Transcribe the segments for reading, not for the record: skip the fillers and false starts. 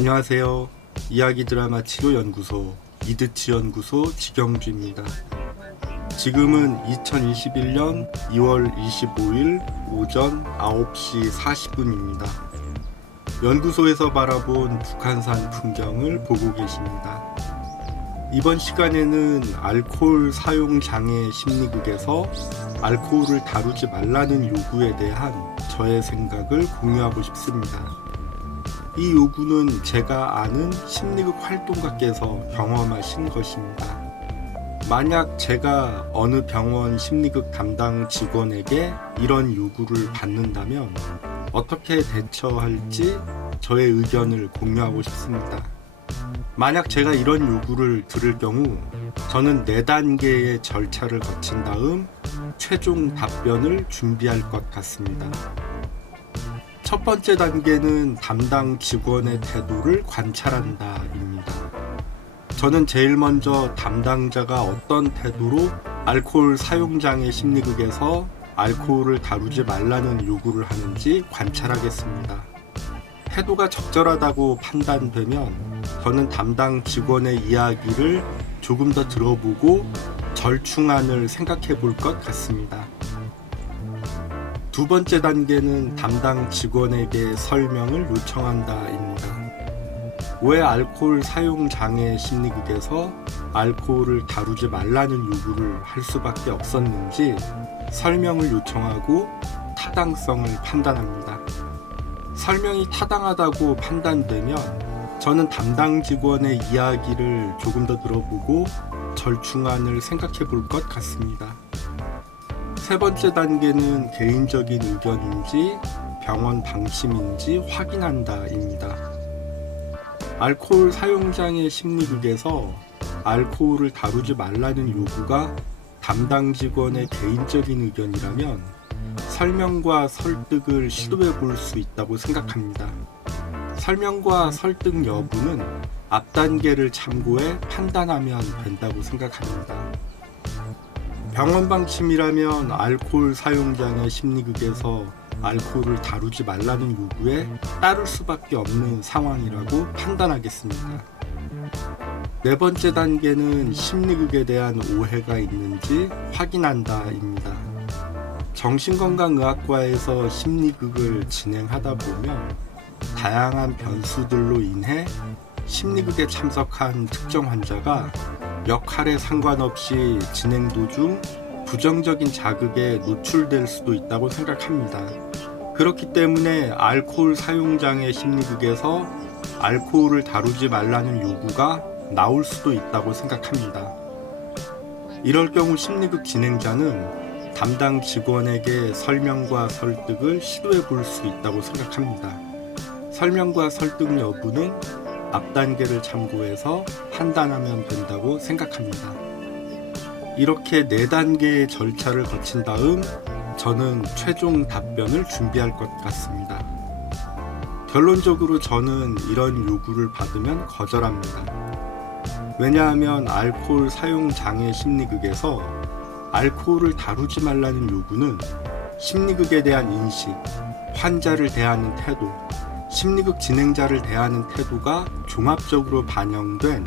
안녕하세요. 이야기 드라마 치료 연구소 이드치 연구소 지경주입니다. 지금은 2021년 2월 25일 오전 9시 40분입니다. 연구소에서 바라본 북한산 풍경을 보고 계십니다. 이번 시간에는 알코올 사용 장애 심리극에서 알코올을 다루지 말라는 요구에 대한 저의 생각을 공유하고 싶습니다. 이 요구는 제가 아는 심리극 활동가께서 경험하신 것입니다. 만약 제가 어느 병원 심리극 담당 직원에게 이런 요구를 받는다면 어떻게 대처할지 저의 의견을 공유하고 싶습니다. 만약 제가 이런 요구를 들을 경우 저는 4단계의 절차를 거친 다음 최종 답변을 준비할 것 같습니다. 첫 번째 단계는 담당 직원의 태도를 관찰한다입니다. 저는 제일 먼저 담당자가 어떤 태도로 알코올 사용장애 심리극에서 알코올을 다루지 말라는 요구를 하는지 관찰하겠습니다. 태도가 적절하다고 판단되면 저는 담당 직원의 이야기를 조금 더 들어보고 절충안을 생각해 볼 것 같습니다. 두 번째 단계는 담당 직원에게 설명을 요청한다입니다. 왜 알코올 사용 장애 심리극에서 알코올을 다루지 말라는 요구를 할 수밖에 없었는지 설명을 요청하고 타당성을 판단합니다. 설명이 타당하다고 판단되면 저는 담당 직원의 이야기를 조금 더 들어보고 절충안을 생각해 볼 것 같습니다. 세 번째 단계는 개인적인 의견인지 병원 방침인지 확인한다입니다. 알코올 사용장애 심리극에서 알코올을 다루지 말라는 요구가 담당 직원의 개인적인 의견이라면 설명과 설득을 시도해 볼 수 있다고 생각합니다. 설명과 설득 여부는 앞 단계를 참고해 판단하면 된다고 생각합니다. 병원 방침이라면 알코올 사용장애 심리극에서 알코올을 다루지 말라는 요구에 따를 수밖에 없는 상황이라고 판단하겠습니다. 네 번째 단계는 심리극에 대한 오해가 있는지 확인한다입니다. 정신건강의학과에서 심리극을 진행하다 보면 다양한 변수들로 인해 심리극에 참석한 특정 환자가 역할에 상관없이 진행 도중 부정적인 자극에 노출될 수도 있다고 생각합니다. 그렇기 때문에 알코올 사용장애 심리극에서 알코올을 다루지 말라는 요구가 나올 수도 있다고 생각합니다. 이럴 경우 심리극 진행자는 담당 직원에게 설명과 설득을 시도해 볼 수 있다고 생각합니다. 설명과 설득 여부는 앞 단계를 참고해서 판단하면 된다고 생각합니다. 이렇게 4단계의 절차를 거친 다음 저는 최종 답변을 준비할 것 같습니다. 결론적으로 저는 이런 요구를 받으면 거절합니다. 왜냐하면 알코올 사용 장애 심리극에서 알코올을 다루지 말라는 요구는 심리극에 대한 인식, 환자를 대하는 태도, 심리극 진행자를 대하는 태도가 종합적으로 반영된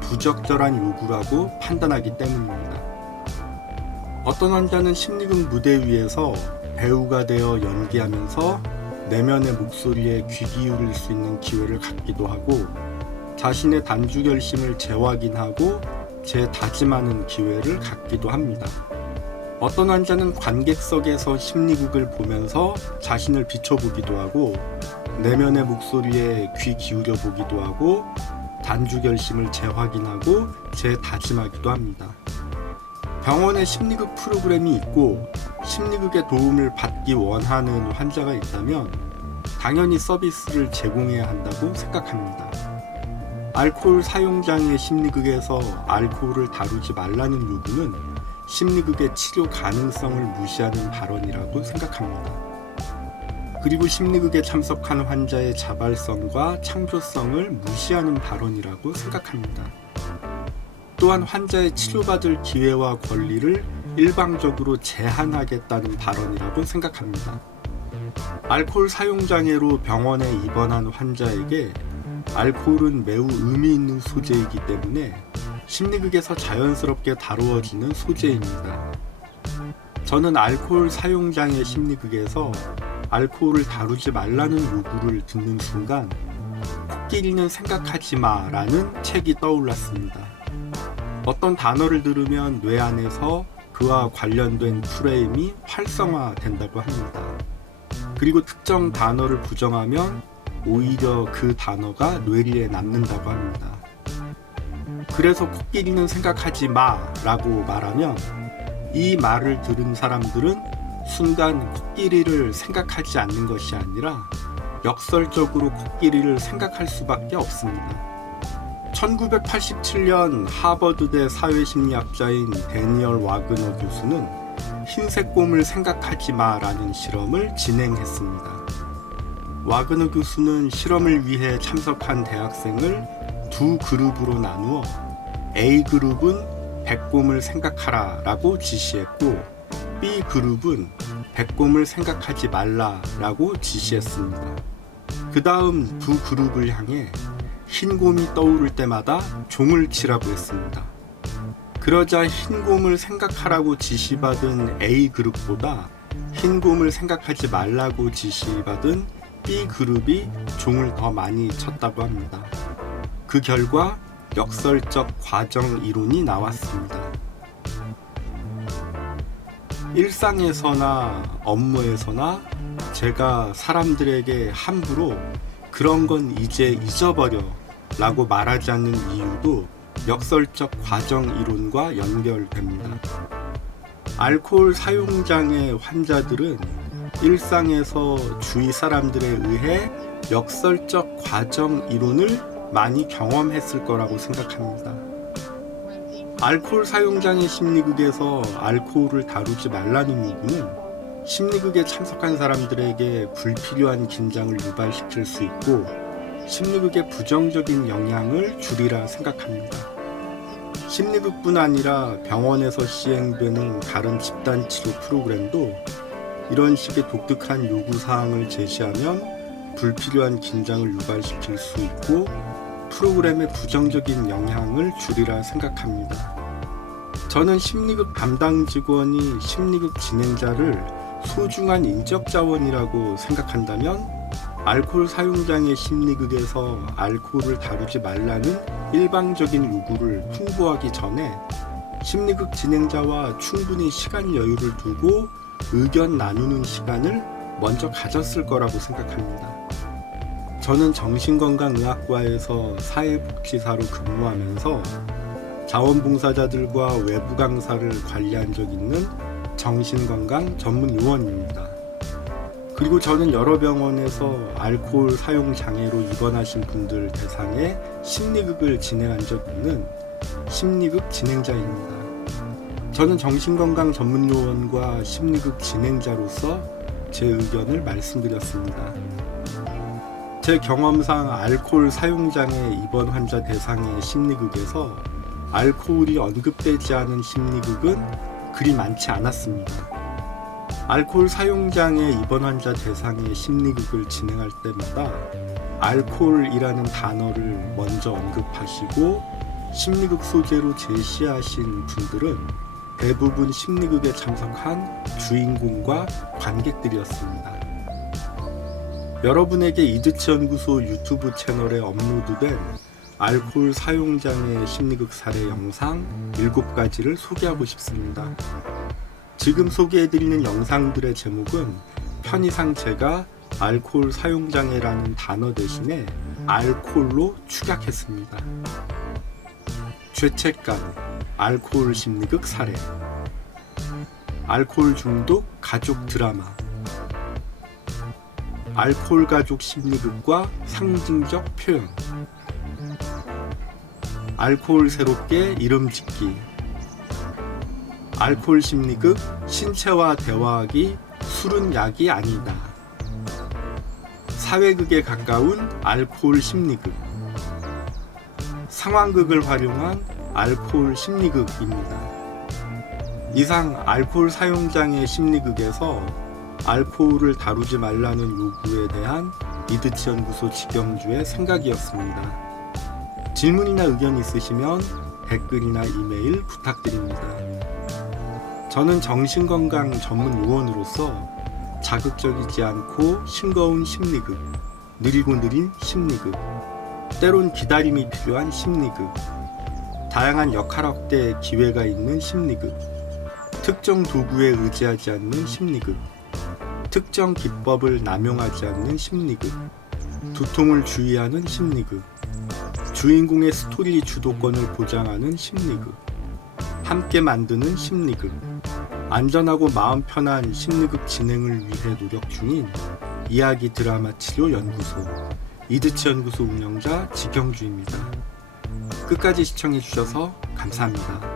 부적절한 요구라고 판단하기 때문입니다. 어떤 환자는 심리극 무대 위에서 배우가 되어 연기하면서 내면의 목소리에 귀 기울일 수 있는 기회를 갖기도 하고 자신의 단주 결심을 재확인하고 재다짐하는 기회를 갖기도 합니다. 어떤 환자는 관객석에서 심리극을 보면서 자신을 비춰보기도 하고 내면의 목소리에 귀 기울여 보기도 하고 단주 결심을 재확인하고 재다짐하기도 합니다. 병원에 심리극 프로그램이 있고 심리극의 도움을 받기 원하는 환자가 있다면 당연히 서비스를 제공해야 한다고 생각합니다. 알코올 사용장애 심리극에서 알코올을 다루지 말라는 요구는 심리극의 치료 가능성을 무시하는 발언이라고 생각합니다. 그리고 심리극에 참석한 환자의 자발성과 창조성을 무시하는 발언이라고 생각합니다. 또한 환자의 치료받을 기회와 권리를 일방적으로 제한하겠다는 발언이라고 생각합니다. 알코올 사용장애로 병원에 입원한 환자에게 알코올은 매우 의미 있는 소재이기 때문에 심리극에서 자연스럽게 다루어지는 소재입니다. 저는 알코올 사용장애 심리극에서 알코올을 다루지 말라는 요구를 듣는 순간 코끼리는 생각하지 마 라는 책이 떠올랐습니다. 어떤 단어를 들으면 뇌 안에서 그와 관련된 프레임이 활성화된다고 합니다. 그리고 특정 단어를 부정하면 오히려 그 단어가 뇌리에 남는다고 합니다. 그래서 코끼리는 생각하지 마 라고 말하면 이 말을 들은 사람들은 순간 코끼리를 생각하지 않는 것이 아니라 역설적으로 코끼리를 생각할 수밖에 없습니다. 1987년 하버드대 사회심리학자인 데니얼 와그너 교수는 흰색 곰을 생각하지 마라는 실험을 진행했습니다. 와그너 교수는 실험을 위해 참석한 대학생을 두 그룹으로 나누어 A그룹은 백곰을 생각하라 라고 지시했고 B그룹은 백곰을 생각하지 말라 라고 지시했습니다. 그 다음 두 그룹을 향해 흰 곰이 떠오를 때마다 종을 치라고 했습니다. 그러자 흰 곰을 생각하라고 지시받은 A그룹보다 흰 곰을 생각하지 말라고 지시받은 B그룹이 종을 더 많이 쳤다고 합니다. 그 결과 역설적 과정 이론이 나왔습니다. 일상에서나 업무에서나 제가 사람들에게 함부로 그런 건 이제 잊어버려 라고 말하지 않는 이유도 역설적 과정 이론과 연결됩니다. 알코올 사용장애 환자들은 일상에서 주위 사람들에 의해 역설적 과정 이론을 많이 경험했을 거라고 생각합니다. 알코올 사용장애 심리극에서 알코올을 다루지 말라는 요구는 심리극에 참석한 사람들에게 불필요한 긴장을 유발시킬 수 있고 심리극의 부정적인 영향을 줄이라 생각합니다. 심리극뿐 아니라 병원에서 시행되는 다른 집단치료 프로그램도 이런 식의 독특한 요구사항을 제시하면 불필요한 긴장을 유발시킬 수 있고 프로그램의 부정적인 영향을 줄이라 생각합니다. 저는 심리극 담당 직원이 심리극 진행자를 소중한 인적 자원이라고 생각한다면 알코올 사용장애 심리극에서 알코올을 다루지 말라는 일방적인 요구를 홍보하기 전에 심리극 진행자와 충분히 시간 여유를 두고 의견 나누는 시간을 먼저 가졌을 거라고 생각합니다. 저는 정신건강의학과에서 사회복지사로 근무하면서 자원봉사자들과 외부 강사를 관리한 적 있는 정신건강 전문 요원입니다. 그리고 저는 여러 병원에서 알코올 사용 장애로 입원하신 분들 대상의 심리극을 진행한 적 있는 심리극 진행자입니다. 저는 정신건강 전문 요원과 심리극 진행자로서 제 의견을 말씀드렸습니다. 제 경험상 알코올 사용장애 입원 환자 대상의 심리극에서 알코올이 언급되지 않은 심리극은 그리 많지 않았습니다. 알코올 사용장애 입원 환자 대상의 심리극을 진행할 때마다 알코올이라는 단어를 먼저 언급하시고 심리극 소재로 제시하신 분들은 대부분 심리극에 참석한 주인공과 관객들이었습니다. 여러분에게 이드치 연구소 유튜브 채널에 업로드된 알코올 사용장애 심리극 사례 영상 7가지를 소개하고 싶습니다. 지금 소개해드리는 영상들의 제목은 편의상 제가 알코올 사용장애라는 단어 대신에 알코올로 축약했습니다. 죄책감, 알코올 심리극 사례, 알코올 중독 가족 드라마, 알코올 가족 심리극과 상징적 표현, 알코올 새롭게 이름 짓기, 알코올 심리극 신체와 대화하기 술은 약이 아니다, 사회극에 가까운 알코올 심리극, 상황극을 활용한 알코올 심리극입니다. 이상 알코올 사용장애 심리극에서 알코올을 다루지 말라는 요구에 대한 이드치 연구소 직영주의 생각이었습니다. 질문이나 의견 있으시면 댓글이나 이메일 부탁드립니다. 저는 정신건강 전문 요원으로서 자극적이지 않고 싱거운 심리극, 느리고 느린 심리극, 때론 기다림이 필요한 심리극, 다양한 역할 확대 기회가 있는 심리극, 특정 도구에 의지하지 않는 심리극, 특정 기법을 남용하지 않는 심리극, 두통을 주의하는 심리극, 주인공의 스토리 주도권을 보장하는 심리극, 함께 만드는 심리극, 안전하고 마음 편한 심리극 진행을 위해 노력 중인 이야기 드라마 치료 연구소 이드치 연구소 운영자 직영주입니다. 끝까지 시청해 주셔서 감사합니다.